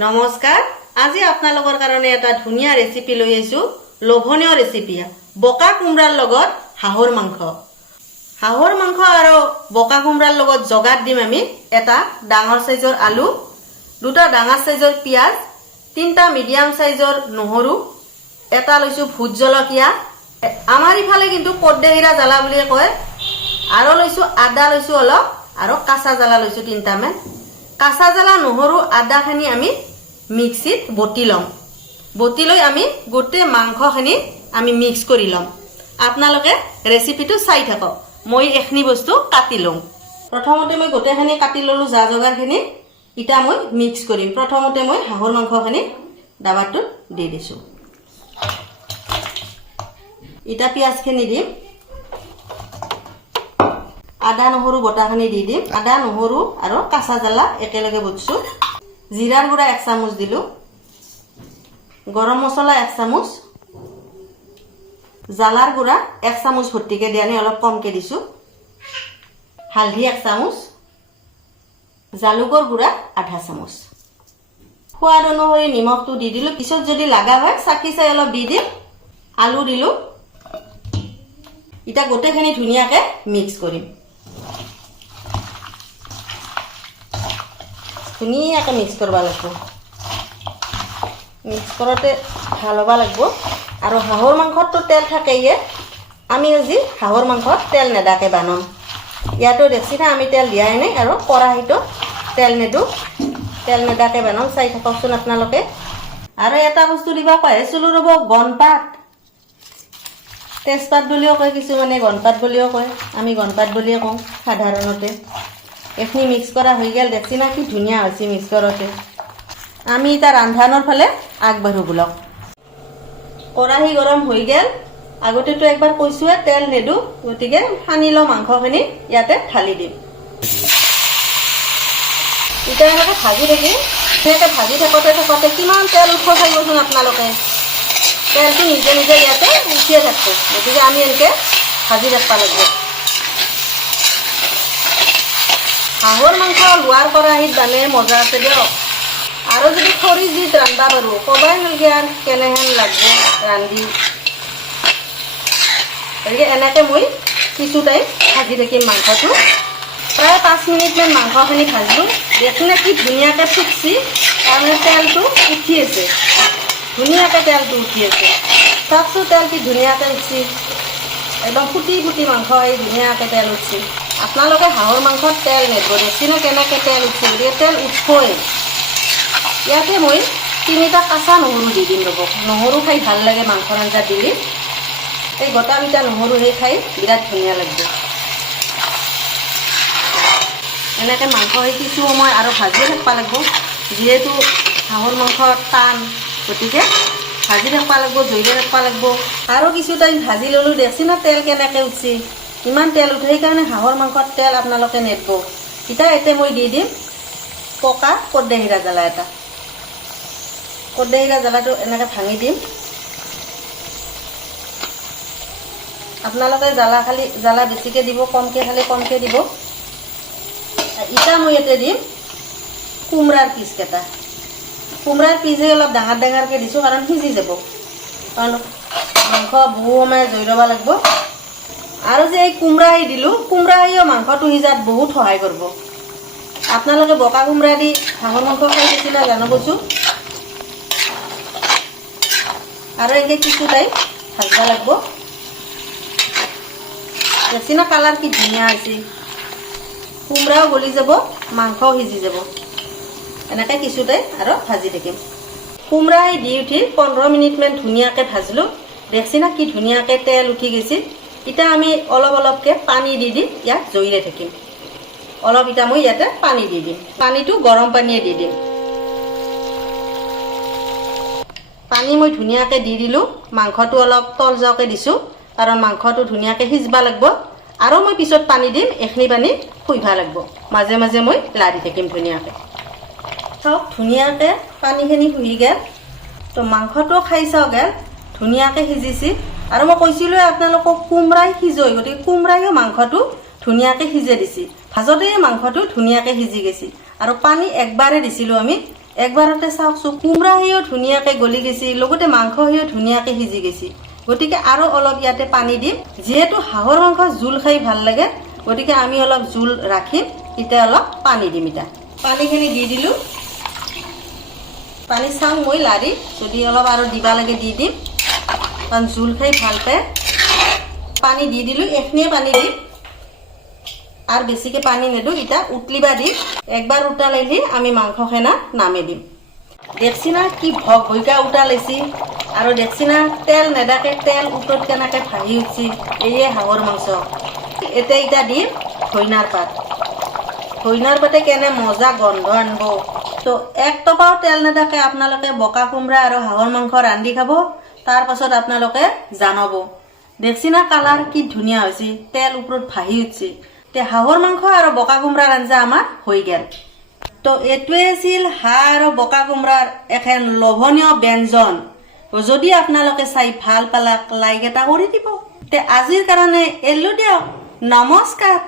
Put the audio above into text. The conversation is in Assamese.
নমস্কাৰ আজি আপোনালোকৰ কাৰণে এটা ধুনীয়া ৰেচিপি লৈ আইছো লোভনীয় ৰেচিপি বকা কুমৰাৰ লগত হাঁহৰ মাংস আৰু বকা কুমৰাৰ লগত জগাত দিম আমি এটা ডাঙৰ সাইজৰ আলু দুটা ডাঙৰ সাইজৰ পিয়াজ তিনটা মিডিয়াম সাইজৰ নহৰু এটা লৈছো ভুট জলকীয়া আমাৰ ইফালে কিন্তু কড্ডেহিৰা জ্বালা বুলি কয় আৰু লৈছো আদা লৈছো অলপ আৰু কাঁচা জ্বালা লৈছো তিনটামান কাঁচা জ্বালা নহৰু আদা খানি আমি মিক্সিত বটি লম বটি লৈ আমি গোটে মাংসখিনি আমি মিক্স কৰি লম আপোনালোকে ৰেচিপিটো চাই থাকক মই এখনি বস্তু কাটি লম প্ৰথমতে মই গোটেখিনি কাটি ললো যা জগাৰখিনি ইটা মই মিক্স কৰিম প্ৰথমতে মই হাঁহৰ মাংসখিনি ডাবাটোত দি দিছো ইটা পিয়াজখিনি দিম আদা নহৰু বটাখিনি দি দিম আদা নহৰু আৰু কাঁচা জ্বালা একেলগে বটছো জিৰাৰ গুড়া 1 চামুচ দিলো গৰম মছলা 1 চামুচ জ্বালাৰ গুড়া 1 চামুচ ভৰ্তিকে দিয়ানি অলপ কমকে দিছো হালধি 1 চামুচ জালুকৰ গুড়া আধা চামুচ সোৱাদ অনুসৰি নিমখটো দি দিলো পিছত যদি লাগা হয় চাকি চাই অলপ দি দিম আলু দিলো ইটা গোটেখিনি ধুনিয়াকে মিক্স কৰিম ধুনীয়াকৈ মিক্স কৰিব লাগিব মিক্স কৰোতে ভাল হ'ব লাগিব আৰু হাঁহৰ মাংসত তেল থাকেয়ে আমি আজি হাঁহৰ মাংসত তেল নেদাকে বানাম ইয়াতো দেখছি না আমি তেল দিয়াই নাই আৰু কৰাহিটো তেল নেদাকে বানাম চাই থাককচোন আপোনালোকে আৰু এটা বস্তু দিবা পাইছিলো ৰব গণপাত তেজপাত বুলিও কয় কিছুমানে গণপাত বুলিও কয় আমি গণপাত বুলিয়ে কওঁ সাধাৰণতে এখনি মিক্স করা হয়ে গেল দেখছি না কি ধুনিয়া হয়েছে মিক্স করতে আমি এটা রান্ধানোর ফলে আগবাঢ়ো বলক কড়াহি গরম হয়ে গেল আগতে তো একবার কইছোয়ে তেল নেদু গতিকে সানি লো মাংসখিনি ইয়াতে ঢালি দিম এটা এনেকে ভাজি থাকি এনেকে ভাজি থাকতে কিমান তেল উঠব চাইবচোন আপোনালোকে তেলটো নিজে নিজে ইয়াতে উঠিয়ে থাকব গতিকে আমি এনেকে ভাজি রাখবা লাগবে হাঁহৰ মাংস লোৱাৰ কৰাহিত বানে মজা আছে দিয়ক আৰু যদি খৰি জুইত ৰান্ধবা পাৰো কবাই নলগিয়ান কেনেহেন লাগব ৰান্ধি গতিকে এনেকে মই কিছু টাইম ভাজি থাকিম মাংসটো প্ৰায় 5 মিনিটমান মাংসখিনি ভাজলো দেখোনে কি ধুনীয়াকৈ ফুটছি তাৰমানে তেলটো উঠি আছে ধুনীয়াকৈ তেলটো উঠি আছে চাওকচোন তেল কি ধুনীয়াকৈ উঠছি একদম ফুটি ফুটি মাংস এই ধুনীয়াকৈ তেল উঠছি আপোনালোকে হাঁহৰ মাংসত তেল নেব দেখছি না কেনেকৈ তেল উঠছে গতিকে তেল উঠবই ইয়াতে মই 3টা কাঁচা নহৰু দি দিম ৰ'ব নহৰু খাই ভাল লাগে মাংসৰ আঞ্জাত দিলে এই গোটা বিটা নহৰু সেই খাই বিৰাট ধুনীয়া লাগিব এনেকৈ মাংস সেই কিছু সময় আৰু ভাজিয়ে থাকিব লাগিব যিহেতু হাঁহৰ মাংস টান গতিকে ভাজি থাকিব লাগিব জইলে থাকিব লাগিব আৰু কিছু টাইম ভাজি ল'লোঁ দেখছি না তেল কেনেকৈ উঠছি ইমান তেল উঠে সেইকাৰণে হাঁহৰ মাংসত তেল আপোনালোকে নেব ইটা এতে মই দি দিম পকা কড্ডেহিৰা জ্বালা এটা কড্ডেহিৰা জ্বালাটো এনেকৈ ভাঙি দিম আপোনালোকে জ্বালা বেছিকৈ দিব কমকৈ খালে কমকৈ দিব ইটা মই এতে দিম কোমৰাৰ পিচকেইটা কোমৰাৰ পিচে অলপ ডাঙৰ ডাঙৰকৈ দিছোঁ কাৰণ সিজি যাব কাৰণ মাংস বহু সময় জৈ ৰ'ব লাগিব আৰু যে এই কুমৰাহি দিলো কুমৰাহিও মাংসটো সিজাত বহুত সহায় কৰিব আপোনালোকে বকা কুমৰা দি হাঁহৰ মাংস খাই দিছি না জানবচোন আৰু এনেকৈ কিছু টাইম ভাজবা লাগিব দেখছি না কালাৰ কি ধুনীয়া হৈছে কুমৰাও গলি যাব মাংসও সিজি যাব এনেকৈ কিছু টাইম আৰু ভাজি থাকিম কুমৰাহি দি উঠি 15 মিনিটমান ধুনীয়াকৈ ভাজলো দেখছি না কি ধুনীয়াকৈ তেল উঠি গৈছে ইটা আমি অলপ অলপকে পানী দি দিম ইয়াত জইলে থাকিম অলপ ইটা মই ইয়াতে পানী দি দিম পানীটো গৰম পানীয়ে দি দিম পানী মই ধুনীয়াকৈ দি দিলো মাংসটো অলপ তল যাওকে দিছো কাৰণ মাংসটো ধুনীয়াকৈ সিজবা লাগিব আৰু মই পিছত পানী দিম এখনি পানী খুইবা লাগিব মাজে মাজে মই লাৰি থাকিম ধুনীয়াকৈ চাওক ধুনীয়াকৈ পানীখিনি শুহি গেল তো মাংসটো খাই চাও গেল ধুনীয়াকৈ সিজিছি আৰু মই কৈছিলো আপোনালোকক কুমৰাই সিজই গতিকে কুমৰাইও মাংসটো ধুনীয়াকৈ সিজে দিছি ভাজতে মাংসটো ধুনীয়াকৈ সিজি গৈছি আৰু পানী একবাৰে দিছিলো আমি একবাৰতে চাওকচোন কোমৰা হিও ধুনীয়াকৈ গলি গৈছে, লগতে মাংস হিও ধুনীয়াকৈ সিজি গৈছে। গতিকে আৰু অলপ ইয়াতে পানী দিম। যিহেতু হাঁহৰ মাংস জোল খাই ভাল লাগে, গতিকে আমি অলপ জোল ৰাখিম। এতিয়া অলপ পানী দিম। এতিয়া পানীখিনি দি দিলোঁ। পানী চাওঁ মই লাৰি, যদি অলপ আৰু দিবা লাগে দি দিম, কাৰণ জোল খাই ভাল পায়। পানী দি দিলোঁ, এইখিনিয়ে পানী দিম আৰু বেছিকৈ পানী নিদিওঁ। এতিয়া উতলিবা দিম। একবাৰ উতালেহি আমি মাংসখিনি নামি দিম। দেখছি না কি ভক ভইকা উতালেছি, আৰু দেখছি না তেল নেদাকে তেল উতত কেনেকৈ ভাহি উঠছি। এয়ে হাঁহৰ মাংস। এতিয়া দিম ধইনাৰ পাত। ধইনাৰ পাতে কেনে মজা গন্ধ আনব। তো এক টপাও তেল নেদাকে আপোনালোকে বকা কোমৰা আৰু হাঁহৰ মাংস ৰান্ধি খাব। তাৰ পাছত আপোনালোকে জানাব। দেখছি না কালাৰ কি ধুনীয়া হৈছে, তেল ওপৰত ভাহি উঠছে। তে হাঁহৰ মাংস আৰু বকা কোমৰাৰ আঞ্জা আমাৰ হৈ গেল। তো এইটোৱে আছিল হাঁহ আৰু বকা কোমৰাৰ এখন লোভনীয় ব্যঞ্জন। যদি আপোনালোকে চাই ভাল পালাক লাইক এটা কৰি দিব। তে আজিৰ কাৰণে এৰিলো দিয়ক। নমস্কাৰ।